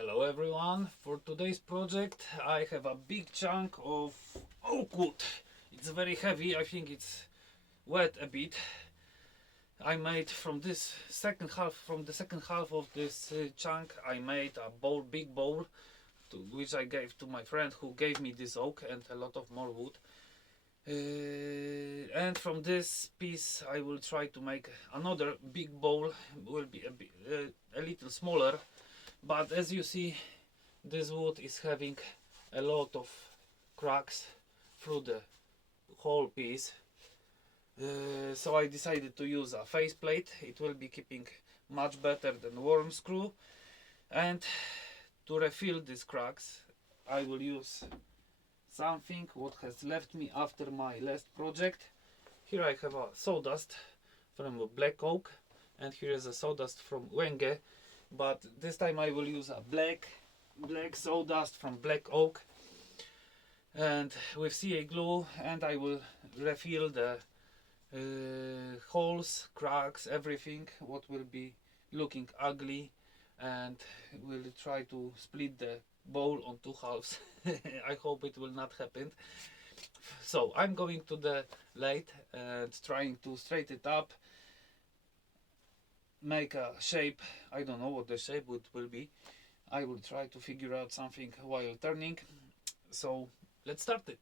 Hello everyone, for today's project I have a big chunk of oak wood. It's very heavy, I think it's wet a bit. I made from the second half of this chunk I made a big bowl which I gave to my friend who gave me this oak and a lot of more wood. And from this piece I will try to make another big bowl, will be a little smaller, but as you see this wood is having a lot of cracks through the whole piece. So I decided to use a faceplate. It will be keeping much better than worm screw. And to refill these cracks I will use something what has left me after my last project. Here I have a sawdust from black oak, and here is a sawdust from Wenge, but this time I will use a black sawdust from black oak and with CA glue, and I will refill the holes, cracks, everything what will be looking ugly, and will try to split the bowl on two halves. I hope it will not happen. So I'm going to the lathe and trying to straighten it up, make a shape. I don't know what the shape will be. I will try to figure out something while turning. So let's start it.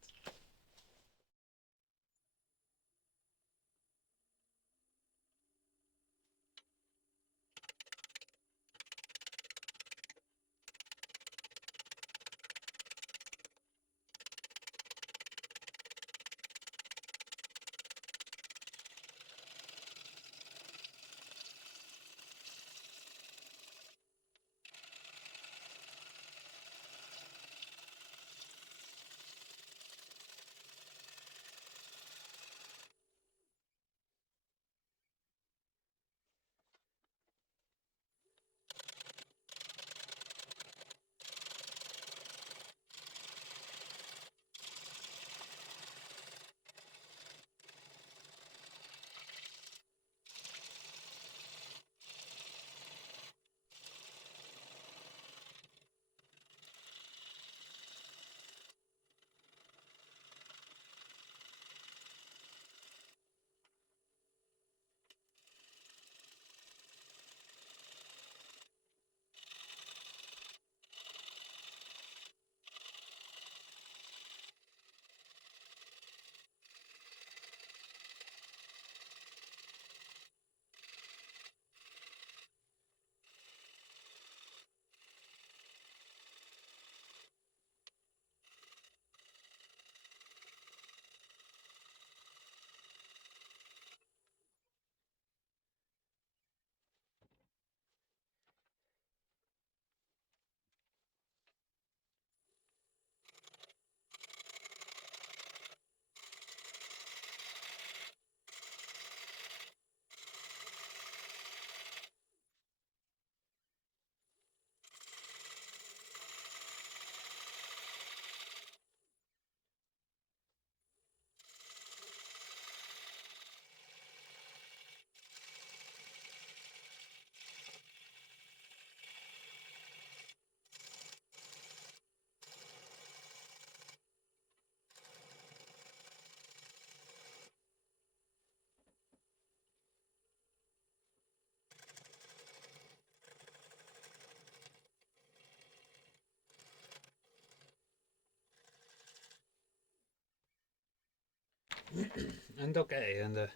And okay, and the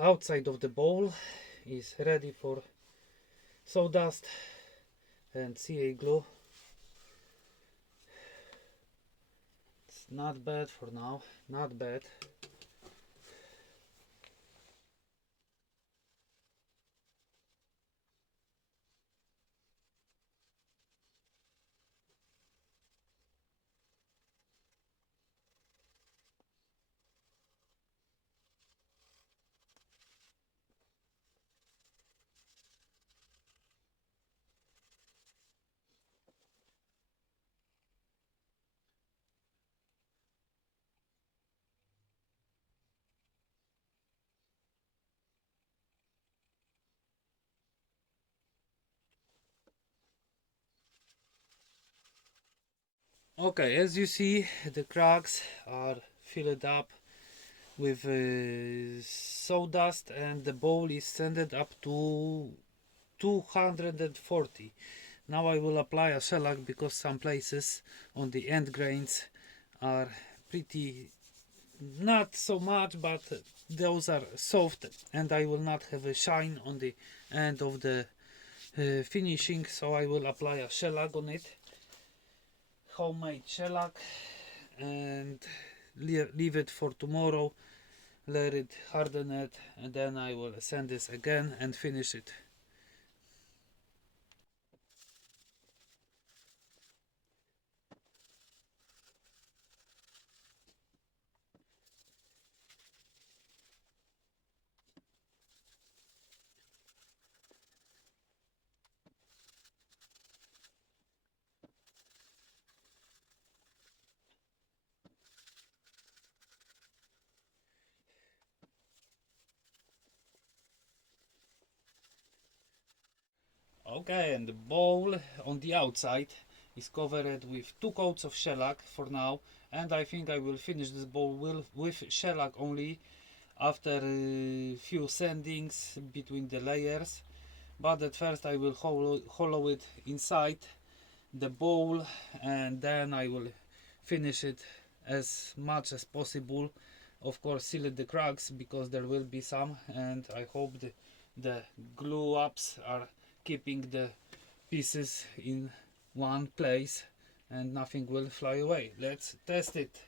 outside of the bowl is ready for sawdust and CA glue. It's not bad for now, not bad. Okay, as you see, the cracks are filled up with sawdust, and the bowl is sanded up to 240. Now I will apply a shellac because some places on the end grains are pretty, not so much, but those are soft, and I will not have a shine on the end of the finishing, so I will apply a shellac on it, homemade shellac, and leave it for tomorrow, let it harden it, and then I will sand this again and finish it. Okay, and the bowl on the outside is covered with 2 coats of shellac for now, and I think I will finish this bowl with shellac only after a few sandings between the layers. But at first I will hollow it inside the bowl, and then I will finish it as much as possible. Of course, seal the cracks because there will be some, and I hope the glue ups are keeping the pieces in one place and nothing will fly away. Let's test it.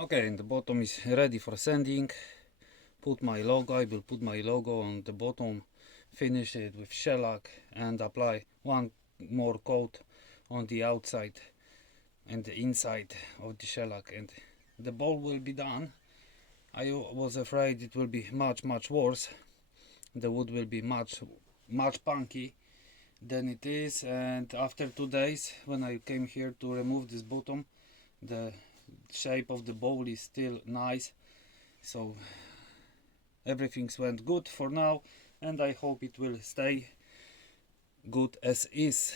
Okay, and the bottom is ready for sanding. Put my logo, I will put my logo on the bottom, finish it with shellac and apply one more coat on the outside and the inside of the shellac, and the bowl will be done. I was afraid it will be much worse. The wood will be much punky than it is, and after 2 days when I came here to remove this bottom, the shape of the bowl is still nice. So everything's went good for now, and I hope it will stay good as is.